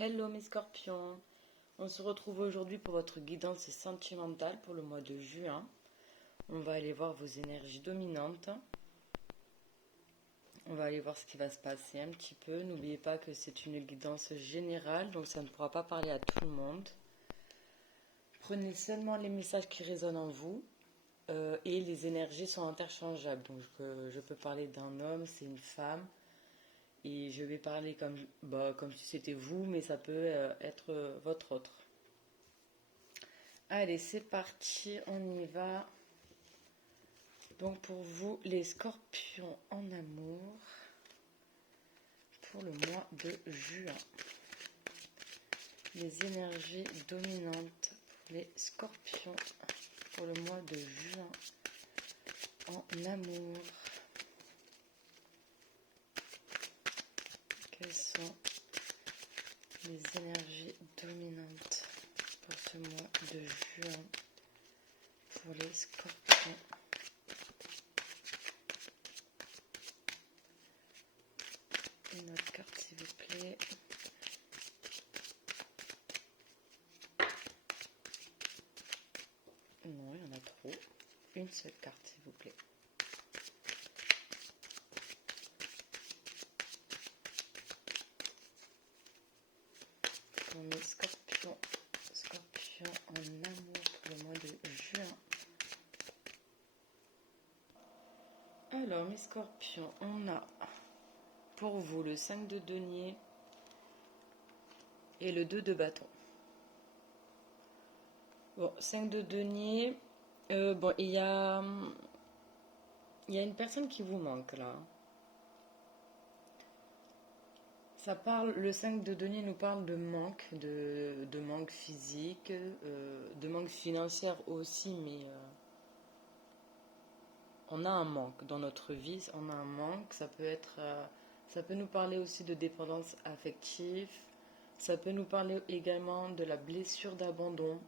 Hello mes scorpions, on se retrouve aujourd'hui pour votre guidance sentimentale pour le mois de juin. On va aller voir vos énergies dominantes. On va aller voir ce qui va se passer un petit peu. N'oubliez pas que c'est une guidance générale, donc ça ne pourra pas parler à tout le monde. Prenez seulement les messages qui résonnent en vous et les énergies sont interchangeables. Donc je peux parler d'un homme, c'est une femme. Et je vais parler comme si c'était vous, mais ça peut être votre autre. Allez, c'est parti, on y va. Donc pour vous, les scorpions en amour, pour le mois de juin. Les énergies dominantes pour les scorpions, pour le mois de juin, en amour. Quelles sont les énergies dominantes pour ce mois de juin pour les scorpions? Une autre carte s'il vous plaît. Non, il y en a trop. Une seule carte s'il vous plaît. Pour mes scorpions en amour pour le mois de juin. Alors mes scorpions, on a pour vous le 5 de denier et le 2 de bâton. Bon, 5 de denier, il y a une personne qui vous manque là. Ça parle, le 5 de denier nous parle de manque, de manque physique, de manque financier aussi, mais on a un manque dans notre vie, on a un manque, ça peut nous parler aussi de dépendance affective, ça peut nous parler également de la blessure d'abandon.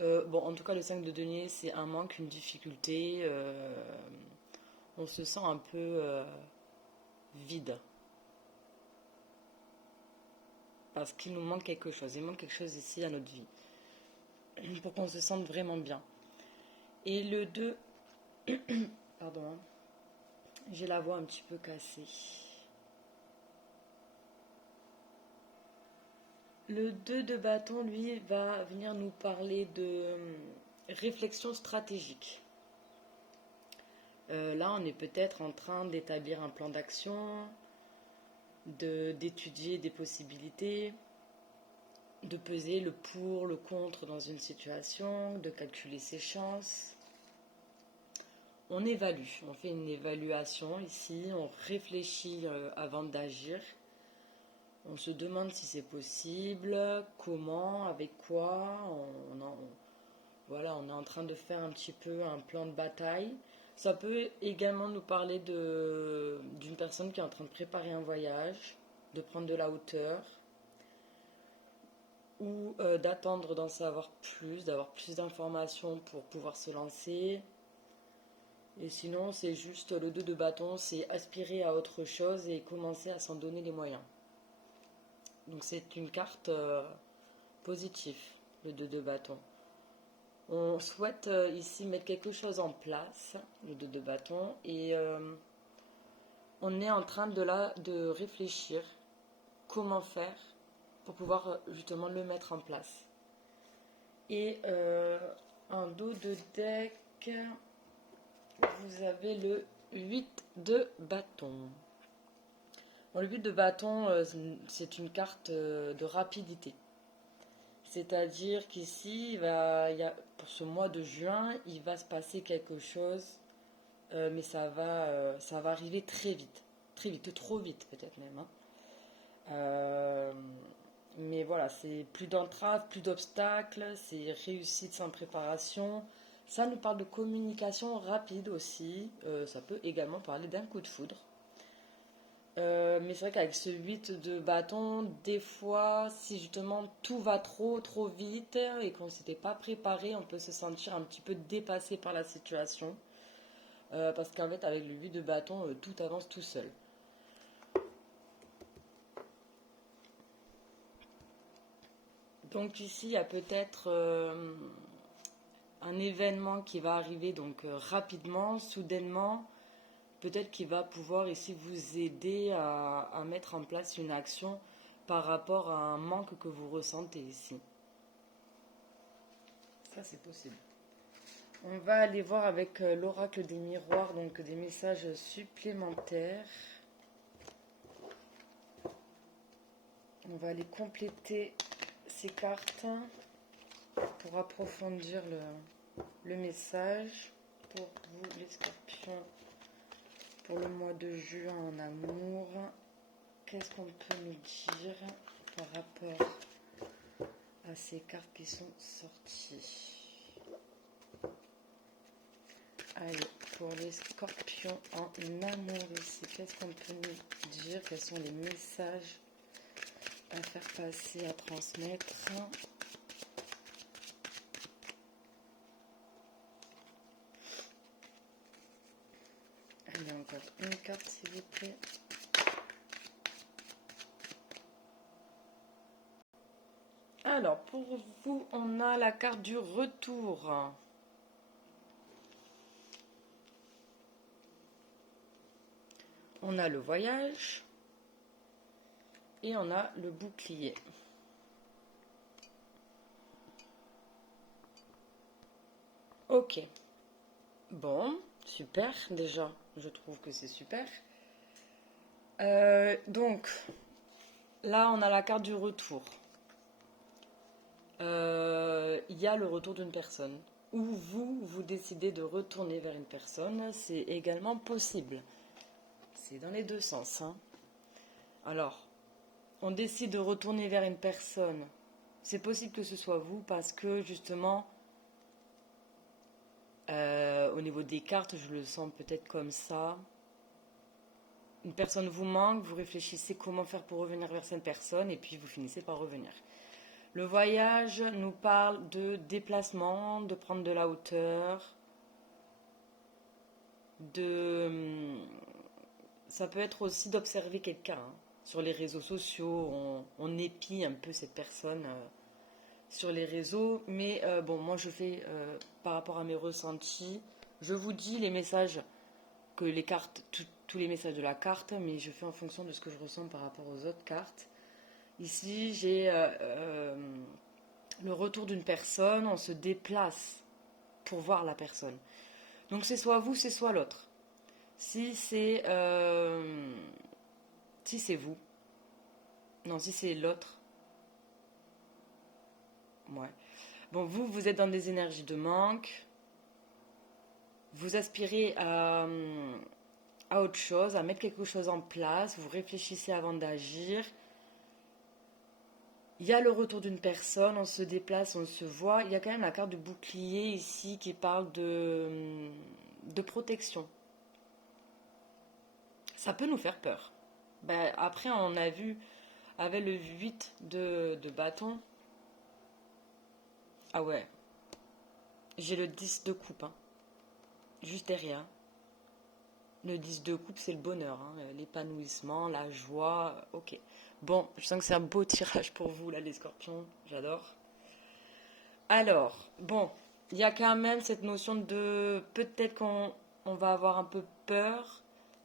En tout cas, le 5 de denier, c'est un manque, une difficulté, on se sent un peu vide. Parce qu'il nous manque quelque chose, il manque quelque chose ici à notre vie, pour qu'on se sente vraiment bien. Et le 2, pardon, hein, j'ai la voix un petit peu cassée. Le 2 de bâton, lui, va venir nous parler de réflexion stratégique. Là, on est peut-être en train d'établir un plan d'action, d'étudier des possibilités, de peser le pour, le contre dans une situation, de calculer ses chances. On évalue, on fait une évaluation ici, on réfléchit avant d'agir. On se demande si c'est possible, comment, avec quoi. On est en train de faire un petit peu un plan de bataille. Ça peut également nous parler d'une personne qui est en train de préparer un voyage, de prendre de la hauteur, ou d'attendre d'en savoir plus, d'avoir plus d'informations pour pouvoir se lancer. Et sinon, c'est juste le 2 de bâton, c'est aspirer à autre chose et commencer à s'en donner les moyens. Donc c'est une carte positive, le 2 de bâton. On souhaite ici mettre quelque chose en place, le 2 de bâton, et on est en train de réfléchir comment faire pour pouvoir justement le mettre en place. Et en dos de deck, vous avez le 8 de bâton. Bon, le 8 de bâton, c'est une carte de rapidité. C'est-à-dire qu'ici, pour ce mois de juin, il va se passer quelque chose, mais ça va arriver très vite, trop vite peut-être même. Mais voilà, c'est plus d'entraves, plus d'obstacles, c'est réussite sans préparation. Ça nous parle de communication rapide aussi, ça peut également parler d'un coup de foudre. Mais c'est vrai qu'avec ce 8 de bâton, des fois, si justement tout va trop vite et qu'on ne s'était pas préparé, on peut se sentir un petit peu dépassé par la situation. Parce qu'en fait, avec le 8 de bâton, tout avance tout seul. Donc ici, il y a peut-être un événement qui va arriver donc rapidement, soudainement, peut-être qu'il va pouvoir ici vous aider à mettre en place une action par rapport à un manque que vous ressentez ici. Ça, c'est possible. On va aller voir avec l'oracle des miroirs, donc des messages supplémentaires. On va aller compléter ces cartes pour approfondir le message pour vous, les scorpions, pour le mois de juin en amour. Qu'est-ce qu'on peut nous dire par rapport à ces cartes qui sont sorties? Allez, pour les scorpions en amour ici, qu'est-ce qu'on peut nous dire? Quels sont les messages à faire passer, à transmettre? Allez, encore une carte s'il vous plaît. Alors, pour vous, on a la carte du retour. On a le voyage et on a le bouclier. Ok. Bon, super déjà. Je trouve que c'est super. Donc, là, on a la carte du retour. Il y a le retour d'une personne. Ou vous décidez de retourner vers une personne, c'est également possible. C'est dans les deux sens. Hein. Alors, on décide de retourner vers une personne. C'est possible que ce soit vous parce que justement, au niveau des cartes, je le sens peut-être comme ça. Une personne vous manque, vous réfléchissez comment faire pour revenir vers cette personne et puis vous finissez par revenir. Le voyage nous parle de déplacement, de prendre de la hauteur, ça peut être aussi d'observer quelqu'un. Hein. Sur les réseaux sociaux, on épie un peu cette personne sur les réseaux. Mais bon, moi je fais par rapport à mes ressentis. Je vous dis les messages que les cartes, tous les messages de la carte, mais je fais en fonction de ce que je ressens par rapport aux autres cartes. Ici, j'ai le retour d'une personne, on se déplace pour voir la personne. Donc c'est soit vous, c'est soit l'autre. Si c'est vous, non, si c'est l'autre, ouais. Bon, vous êtes dans des énergies de manque, vous aspirez à autre chose, à mettre quelque chose en place, vous réfléchissez avant d'agir. Il y a le retour d'une personne, on se déplace, on se voit. Il y a quand même la carte du bouclier ici qui parle de protection. Ça peut nous faire peur. Ben, après, on a vu avec le 8 de bâton. Ah ouais, j'ai le 10 de coupe, hein, juste derrière. Le 10 de coupe, c'est le bonheur, hein, l'épanouissement, la joie. Ok. Bon, je sens que c'est un beau tirage pour vous, là, les scorpions. J'adore. Alors, bon, il y a quand même cette notion de peut-être qu'on va avoir un peu peur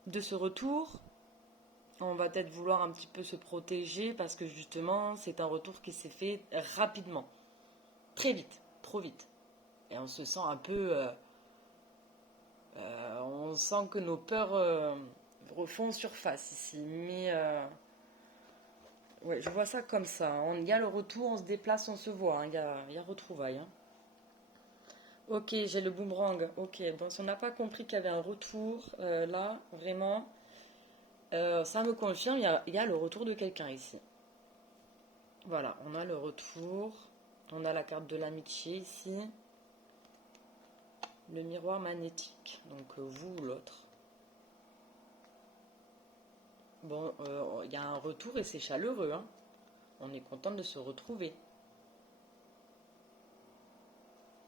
de ce retour. On va peut-être vouloir un petit peu se protéger parce que justement, c'est un retour qui s'est fait rapidement. Très vite, trop vite. Et on se sent un peu... on sent que nos peurs refont surface ici. Mais ouais, je vois ça comme ça. Il y a le retour, on se déplace, on se voit. Hein. Il y a retrouvailles. Hein. Ok, j'ai le boomerang. Ok, bon, si on n'a pas compris qu'il y avait un retour, là, vraiment, ça me confirme, il y a le retour de quelqu'un ici. Voilà, on a le retour. On a la carte de l'amitié ici. Le miroir magnétique, donc vous ou l'autre. Bon, il y a un retour et c'est chaleureux. Hein. On est content de se retrouver.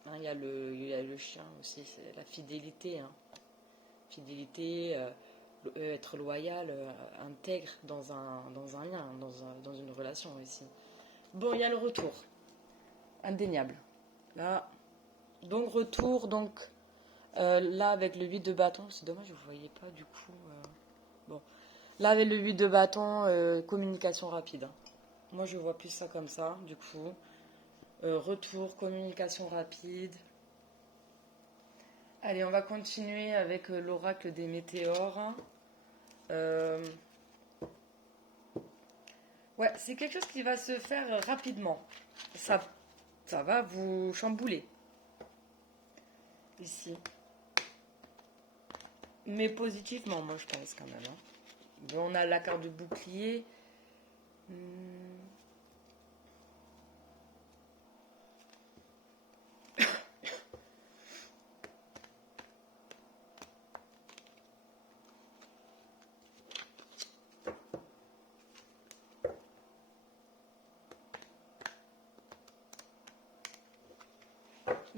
Hein, il y a le chien aussi, c'est la fidélité. Hein. Fidélité, être loyal, intègre dans un lien, dans une relation ici. Bon, il y a le retour. indéniable. Là, donc retour, donc là avec le 8 de bâton, c'est dommage, vous ne voyez pas du coup. Bon, là avec le 8 de bâton, communication rapide, hein. Moi je vois plus ça comme ça, du coup. Retour, communication rapide. Allez, on va continuer avec l'oracle des météores. Ouais, c'est quelque chose qui va se faire rapidement. Ça, ça va vous chambouler. Ici. Mais positivement, moi je pense quand même, hein. Bon, on a la carte de bouclier.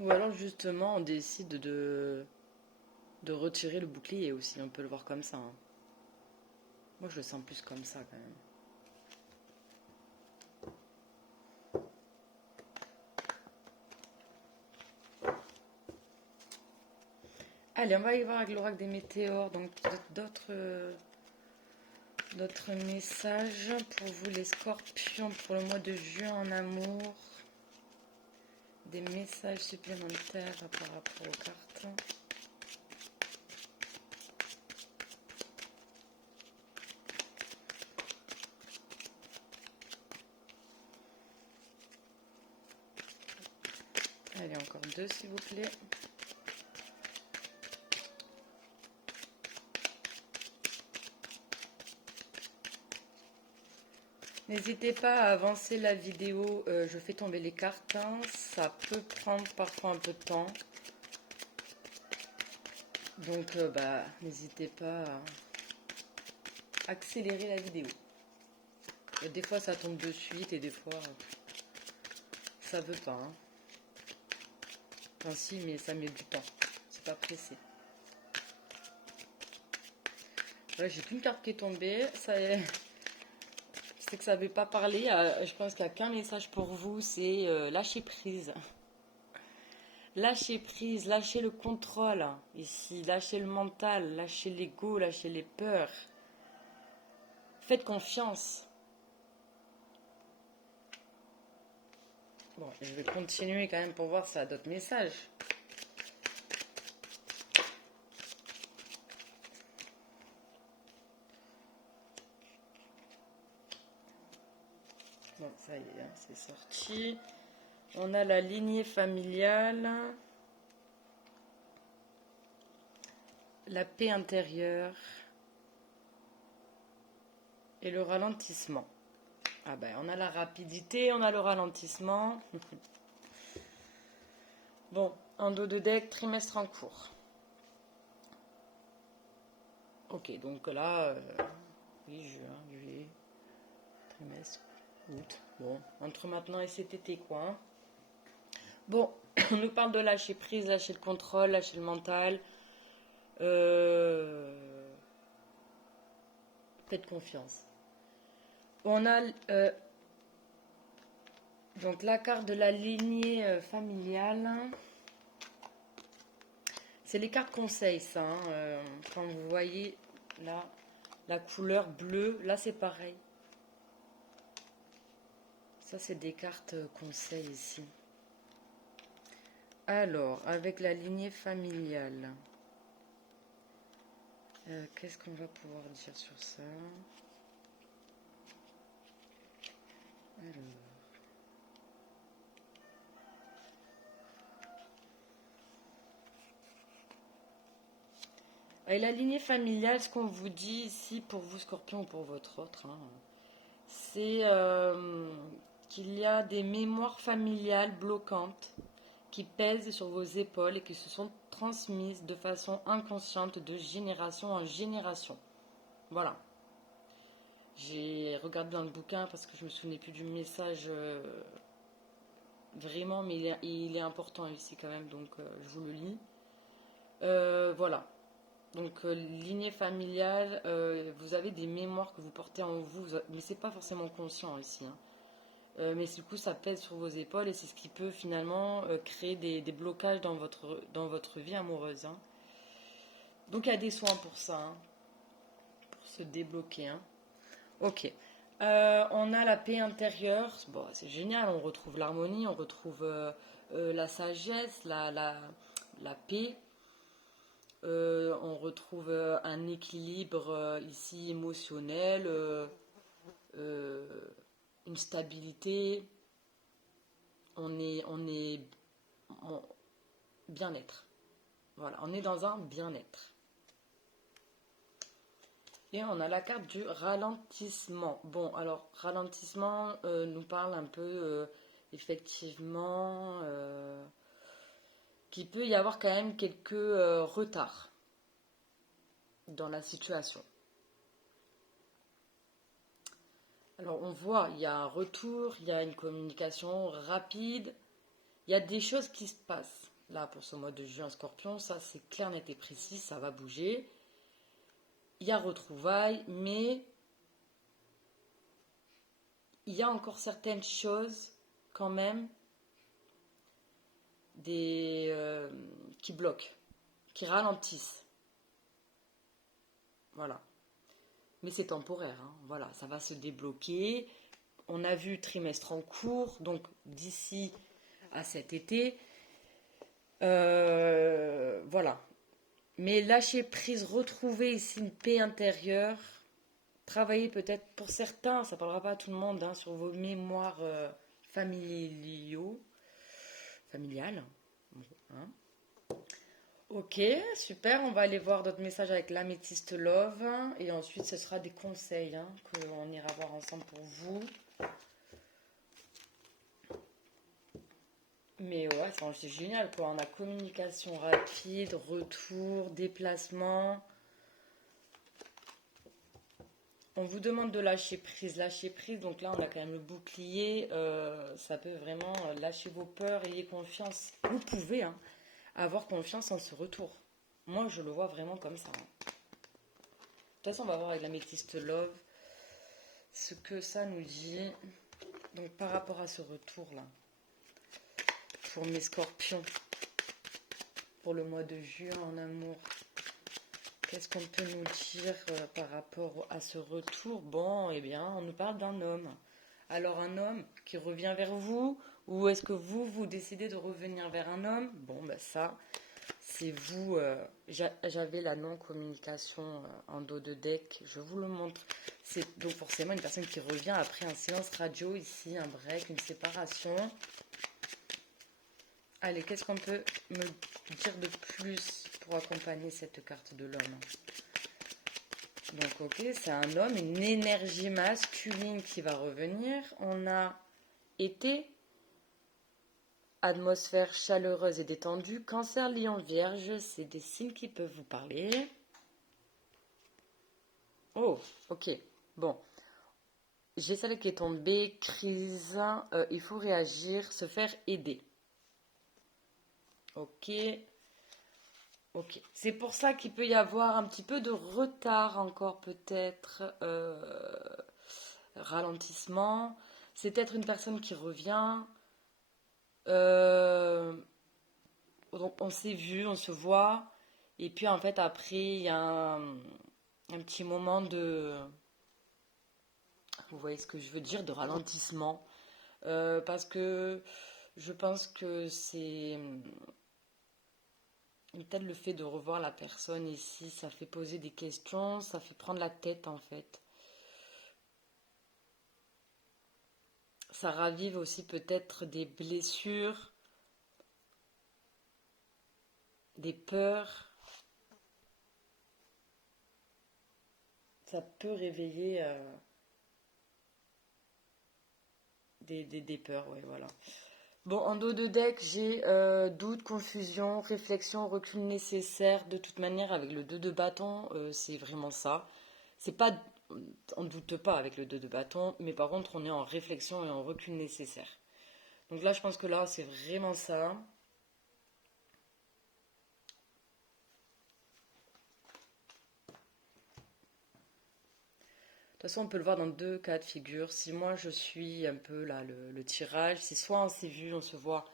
Ou alors justement on décide de retirer le bouclier aussi, on peut le voir comme ça, hein. Moi je le sens plus comme ça quand même. Allez, on va y voir avec l'oracle des météores, donc d'autres messages pour vous les scorpions pour le mois de juin en amour. Des messages supplémentaires par rapport aux cartes. Allez, encore deux s'il vous plaît. N'hésitez pas à avancer la vidéo, je fais tomber les cartes, hein. Ça peut prendre parfois un peu de temps. Donc n'hésitez pas à accélérer la vidéo. Et des fois ça tombe de suite et des fois ça veut pas, hein. Enfin si, mais ça met du temps. C'est pas pressé. Ouais, j'ai qu'une carte qui est tombée. Ça est... Je sais que ça ne veut pas parler. Je pense qu'il n'y a qu'un message pour vous, c'est lâcher prise. Lâcher prise, lâcher le contrôle. Ici, lâcher le mental, lâcher l'ego, lâcher les peurs. Faites confiance. Bon, je vais continuer quand même pour voir si ça a d'autres messages. Bon, ça y est, hein, c'est sorti. On a la lignée familiale. La paix intérieure. Et le ralentissement. Ah ben, on a la rapidité, on a le ralentissement. Bon, en dos de deck, trimestre en cours. Ok, donc là, oui, juin, juillet, trimestre, août. Bon, entre maintenant et cet été, quoi, hein. Bon, on nous parle de lâcher prise, lâcher le contrôle, lâcher le mental. Faites confiance. On a donc la carte de la lignée familiale. C'est les cartes conseils, ça, hein. Quand vous voyez là la couleur bleue, là c'est pareil. Ça c'est des cartes conseils ici. Alors, avec la lignée familiale, qu'est-ce qu'on va pouvoir dire sur ça? Alors. Et la lignée familiale, ce qu'on vous dit ici pour vous, Scorpion, ou pour votre autre, hein, c'est qu'il y a des mémoires familiales bloquantes qui pèsent sur vos épaules et qui se sont transmises de façon inconsciente de génération en génération. Voilà. J'ai regardé dans le bouquin parce que je me souvenais plus du message vraiment, mais il est important ici quand même, donc je vous le lis. Voilà. Donc, lignée familiale, vous avez des mémoires que vous portez en vous, mais c'est pas forcément conscient ici, hein. mais du coup ça pèse sur vos épaules et c'est ce qui peut finalement créer des blocages dans votre vie amoureuse, hein. Donc il y a des soins pour ça, hein, pour se débloquer, hein. Ok. On a la paix intérieure. Bon, c'est génial. On retrouve l'harmonie, on retrouve la sagesse, la paix. On retrouve un équilibre ici émotionnel, euh, une stabilité. On est bien-être. Voilà, on est dans un bien-être. Et on a la carte du ralentissement. Bon, alors, ralentissement nous parle un peu, effectivement, qu'il peut y avoir quand même quelques retards dans la situation. Alors, on voit, il y a un retour, il y a une communication rapide, il y a des choses qui se passent. Là, pour ce mois de juin Scorpion, ça c'est clair, net et précis, ça va bouger. Il y a retrouvailles, mais il y a encore certaines choses quand même qui bloquent, qui ralentissent. Voilà. Mais c'est temporaire, hein. Voilà, ça va se débloquer. On a vu trimestre en cours, donc d'ici à cet été. Voilà. Mais lâcher prise, retrouver ici une paix intérieure, travailler peut-être pour certains, ça ne parlera pas à tout le monde, hein, sur vos mémoires familiales. Hein. Ok, super. On va aller voir d'autres messages avec l'améthyste love. Et ensuite, ce sera des conseils, hein, qu'on ira voir ensemble pour vous. Mais ouais, c'est génial, quoi. On a communication rapide, retour, déplacement. On vous demande de lâcher prise. Lâcher prise, donc là, on a quand même le bouclier. Ça peut vraiment lâcher vos peurs, ayez confiance. Vous pouvez, hein, avoir confiance en ce retour. Moi, je le vois vraiment comme ça, hein. De toute façon, on va voir avec l'améthyste love ce que ça nous dit. Donc, par rapport à ce retour-là, pour mes scorpions, pour le mois de juin en amour, qu'est-ce qu'on peut nous dire par rapport à ce retour? Bon, eh bien, on nous parle d'un homme. Alors, un homme qui revient vers vous, ou est-ce que vous décidez de revenir vers un homme? Bon, ben ça, c'est vous. J'avais la non-communication en dos de deck, je vous le montre. C'est donc forcément une personne qui revient après un silence radio ici, un break, une séparation. Allez, qu'est-ce qu'on peut me dire de plus pour accompagner cette carte de l'homme? Donc, ok, c'est un homme, une énergie masculine qui va revenir. On a été, atmosphère chaleureuse et détendue. Cancer, Lion, Vierge, c'est des signes qui peuvent vous parler. Oh, ok, bon. J'ai celle qui est tombée, crise, il faut réagir, se faire aider. Ok. Ok. C'est pour ça qu'il peut y avoir un petit peu de retard encore peut-être, ralentissement. C'est peut-être une personne qui revient. Euh, donc on s'est vu, on se voit. Et puis en fait après il y a un petit moment de... Vous voyez ce que je veux dire, de ralentissement. Parce que je pense que c'est... Peut-être le fait de revoir la personne ici, ça fait poser des questions, ça fait prendre la tête en fait. Ça ravive aussi peut-être des blessures, des peurs. Ça peut réveiller des peurs, ouais, voilà. Bon, en dos de deck, j'ai doute, confusion, réflexion, recul nécessaire. De toute manière, avec le 2 de bâton, c'est vraiment ça. C'est pas, on ne doute pas avec le 2 de bâton, mais par contre, on est en réflexion et en recul nécessaire. Donc là, je pense que là, c'est vraiment ça. toute façon, on peut le voir dans deux cas de figure. Si moi, je suis un peu là, le tirage, si soit on s'est vu, on se voit,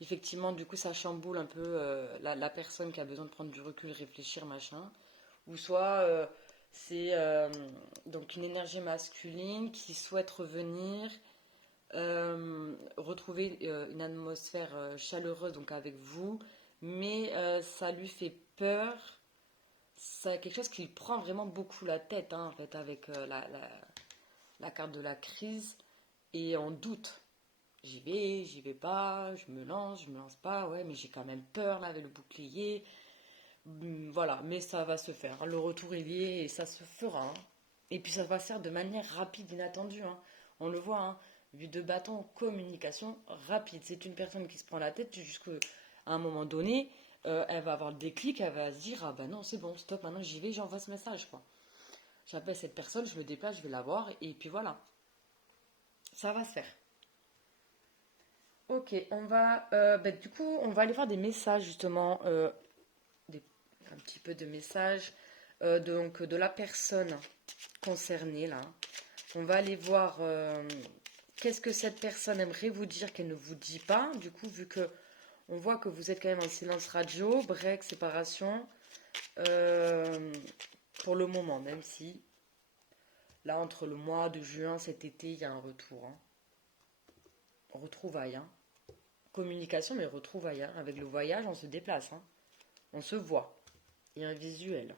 effectivement, du coup, ça chamboule un peu la personne qui a besoin de prendre du recul, réfléchir, machin. Ou soit c'est donc une énergie masculine qui souhaite revenir, retrouver une atmosphère chaleureuse donc avec vous, mais ça lui fait peur. C'est quelque chose qui lui prend vraiment beaucoup la tête, hein, en fait, avec la carte de la crise. Et on doute. J'y vais pas, je me lance pas, ouais, mais j'ai quand même peur là avec le bouclier. Voilà, mais ça va se faire. Le retour est lié et ça se fera, hein. Et puis ça va se faire de manière rapide, inattendue, hein. On le voit, hein. Vue de bâton, communication rapide. C'est une personne qui se prend la tête jusqu'à un moment donné, elle va avoir le déclic, elle va se dire ah bah non c'est bon, stop, maintenant j'y vais, j'envoie ce message quoi. J'appelle cette personne, je me déplace, je vais la voir et puis voilà, ça va se faire. Ok, on va du coup on va aller voir des messages justement, des- un petit peu de messages donc de la personne concernée là. On va aller voir qu'est-ce que cette personne aimerait vous dire qu'elle ne vous dit pas. Du coup, vu que on voit que vous êtes quand même en silence radio, break, séparation, euh, pour le moment, même si là entre le mois de juin, cet été, il y a un retour, hein. Retrouvailles, hein. Communication, mais retrouvailles, hein. Avec le voyage, on se déplace, hein. On se voit. Il y a un visuel.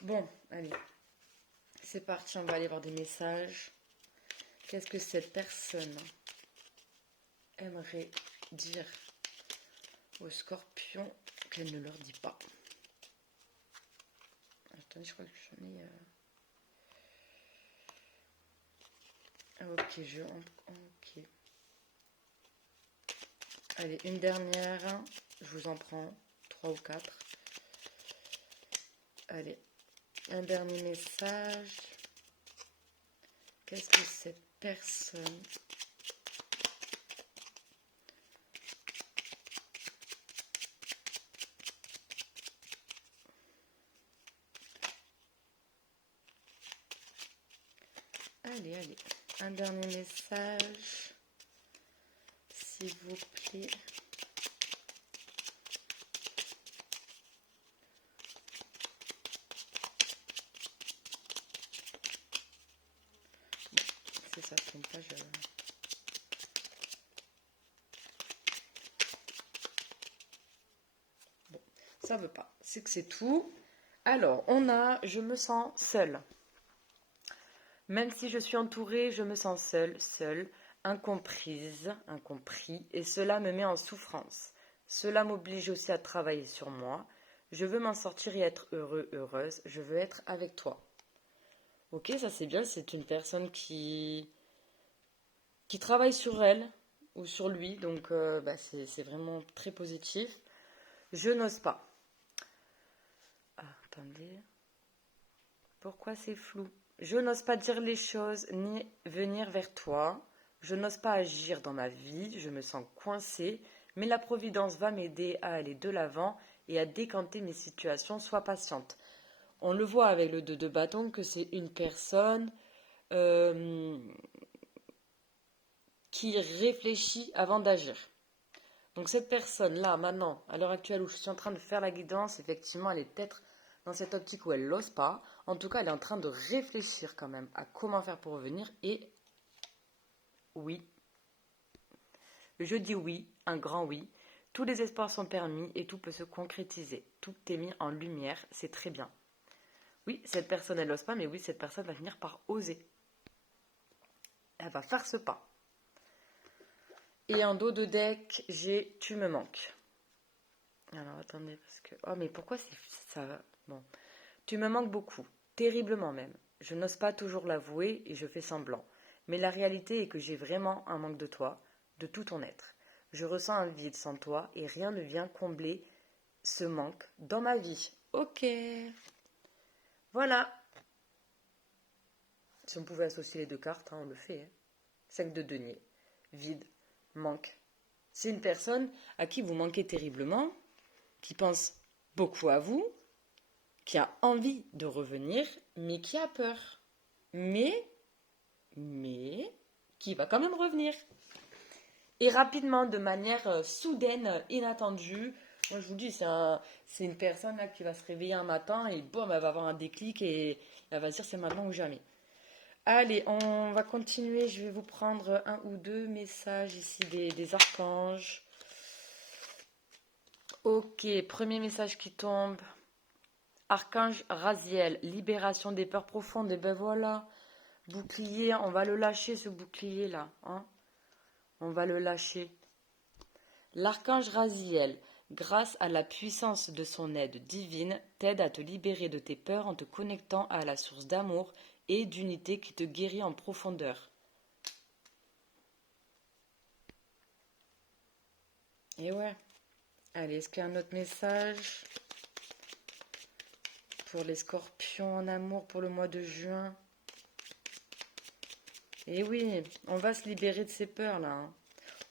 Bon, allez. C'est parti, on va aller voir des messages. Qu'est-ce que cette personne aimerait dire aux scorpions qu'elle ne leur dit pas? Attendez, je crois que j'en ai... Ok, ok. Allez, une dernière. Je vous en prends 3 ou 4. Allez, un dernier message. Qu'est-ce que cette personne allez. Un dernier message. S'il vous plaît. Si ça ne tombe pas, je... Bon, ça veut pas. C'est que c'est tout. Alors, on a « Je me sens seule ». Même si je suis entourée, je me sens seule, incomprise, incompris, et cela me met en souffrance. Cela m'oblige aussi à travailler sur moi. Je veux m'en sortir et être heureux, heureuse. Je veux être avec toi. Ok, ça c'est bien, c'est une personne qui travaille sur elle ou sur lui, donc c'est vraiment très positif. Je n'ose pas. Ah, attendez. Pourquoi c'est flou? Je n'ose pas dire les choses ni venir vers toi. Je n'ose pas agir dans ma vie. Je me sens coincée. Mais la Providence va m'aider à aller de l'avant et à décanter mes situations. Sois patiente. On le voit avec le 2 de bâton que c'est une personne euh, qui réfléchit avant d'agir. Donc cette personne-là, maintenant, à l'heure actuelle où je suis en train de faire la guidance, effectivement, elle est peut-être dans cette optique où elle n'ose pas. En tout cas, elle est en train de réfléchir quand même à comment faire pour revenir. Et oui, je dis oui, un grand oui. Tous les espoirs sont permis et tout peut se concrétiser. Tout est mis en lumière, c'est très bien. Oui, cette personne, elle n'ose pas, mais oui, cette personne va finir par oser. Elle va faire ce pas. Et en dos de deck, j'ai Tu me manques. Alors attendez, parce que... Oh, mais pourquoi c'est ça? Bon. Tu me manques beaucoup, terriblement même. Je n'ose pas toujours l'avouer et je fais semblant. Mais la réalité est que j'ai vraiment un manque de toi, de tout ton être. Je ressens un vide sans toi et rien ne vient combler ce manque dans ma vie. Ok. Voilà. Si on pouvait associer les deux cartes, hein, on le fait, hein. 5 de denier. Vide, manque. C'est une personne à qui vous manquez terriblement, qui pense beaucoup à vous, qui a envie de revenir, mais qui a peur. mais, qui va quand même revenir. Et rapidement, de manière soudaine, inattendue. Moi, je vous dis, c'est une personne là, qui va se réveiller un matin et boum, elle va avoir un déclic et elle va se dire c'est maintenant ou jamais. Allez, on va continuer. Je vais vous prendre un ou deux messages ici des archanges. Ok, premier message qui tombe. Archange Raziel, libération des peurs profondes. Et ben voilà, bouclier, on va le lâcher ce bouclier là. Hein, on va le lâcher. L'archange Raziel, grâce à la puissance de son aide divine, t'aide à te libérer de tes peurs en te connectant à la source d'amour et d'unité qui te guérit en profondeur. Et ouais. Allez, est-ce qu'il y a un autre message pour les scorpions en amour pour le mois de juin? Et oui, on va se libérer de ces peurs là. Hein.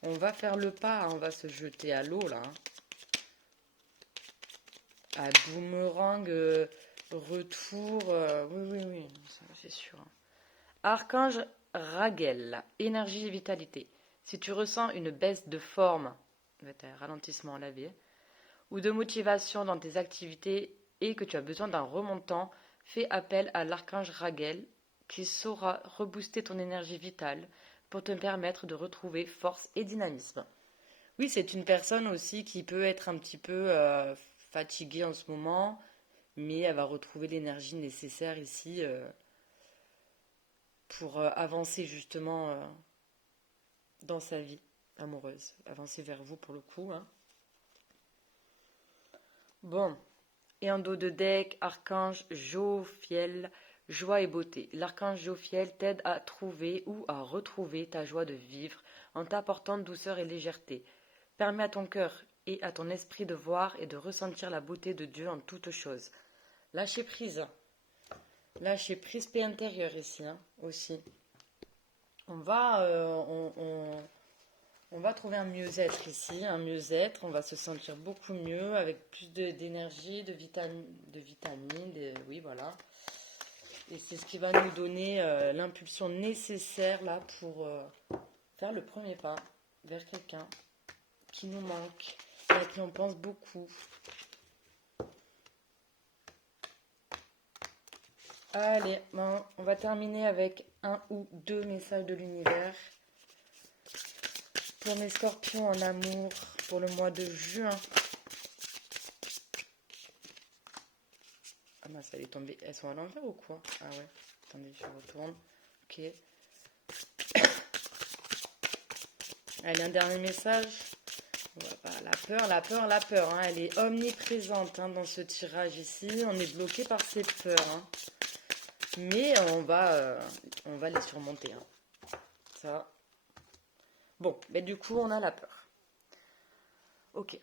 On va faire le pas, on va se jeter à l'eau là. Hein. À boomerang, retour. Oui, ça, c'est sûr. Archange Raguel, énergie et vitalité. Si tu ressens une baisse de forme, un ralentissement à la vie, ou de motivation dans tes activités et que tu as besoin d'un remontant, fais appel à l'archange Raguel qui saura rebooster ton énergie vitale pour te permettre de retrouver force et dynamisme. Oui, c'est une personne aussi qui peut être un petit peu fatiguée en ce moment, mais elle va retrouver l'énergie nécessaire ici pour avancer justement dans sa vie amoureuse. Avancer vers vous pour le coup. Hein. Bon, et en dos de deck, archange Jophiel, joie et beauté. L'archange Jophiel t'aide à trouver ou à retrouver ta joie de vivre en t'apportant douceur et légèreté. Permets à ton cœur et à ton esprit de voir et de ressentir la beauté de Dieu en toutes choses. Lâchez prise. Lâchez prise paix intérieure ici hein, aussi. On va trouver un mieux-être ici, un mieux-être. On va se sentir beaucoup mieux avec plus d'énergie, de vitamines, oui voilà. Et c'est ce qui va nous donner l'impulsion nécessaire là pour faire le premier pas vers quelqu'un qui nous manque et à qui on pense beaucoup. Allez, bon, on va terminer avec un ou deux messages de l'univers. Pour mes scorpions en amour, pour le mois de juin. Ah mince, elle est tombée. Elles sont à l'envers ou quoi? Ah ouais, attendez, je retourne. Ok. Allez, un dernier message. La peur. Hein, elle est omniprésente hein, dans ce tirage ici. On est bloqué par ces peurs. Hein. Mais on va les surmonter. Hein. Ça. Bon, mais du coup, on a la peur. Ok.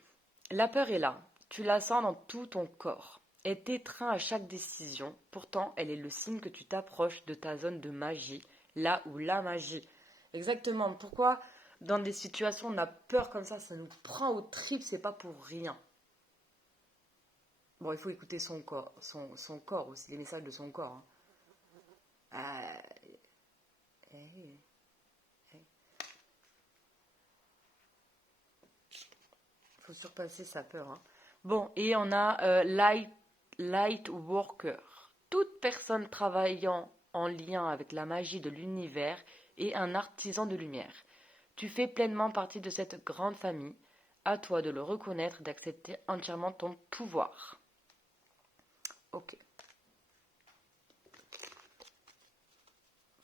La peur est là. Tu la sens dans tout ton corps. Elle t'étreint à chaque décision. Pourtant, elle est le signe que tu t'approches de ta zone de magie, là où la magie. Exactement. Pourquoi dans des situations on a peur comme ça nous prend aux tripes, c'est pas pour rien. Bon, il faut écouter son corps, son corps aussi, les messages de son corps. Hein. Faut surpasser sa peur. Hein. Bon, et on a light worker. Toute personne travaillant en lien avec la magie de l'univers est un artisan de lumière. Tu fais pleinement partie de cette grande famille. À toi de le reconnaître et d'accepter entièrement ton pouvoir. Ok.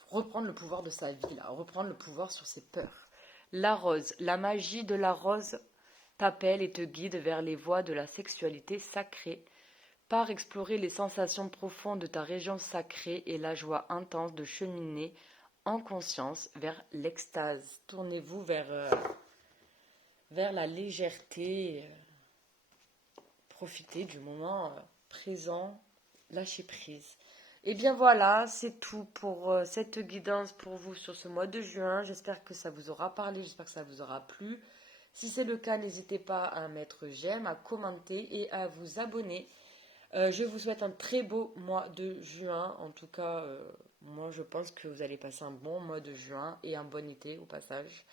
Reprendre le pouvoir de sa vie, là. Reprendre le pouvoir sur ses peurs. La rose. La magie de la rose t'appelle et te guide vers les voies de la sexualité sacrée. Pars explorer les sensations profondes de ta région sacrée et la joie intense de cheminer en conscience vers l'extase. Tournez-vous vers la légèreté. Profitez du moment présent. Lâchez prise. Et bien voilà, c'est tout pour cette guidance pour vous sur ce mois de juin. J'espère que ça vous aura parlé, j'espère que ça vous aura plu. Si c'est le cas, n'hésitez pas à mettre j'aime, à commenter et à vous abonner. Je vous souhaite un très beau mois de juin. En tout cas, moi je pense que vous allez passer un bon mois de juin et un bon été au passage,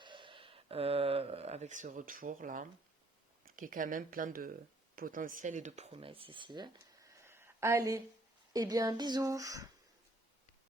avec ce retour là, qui est quand même plein de potentiel et de promesses ici. Allez, eh bien bisous!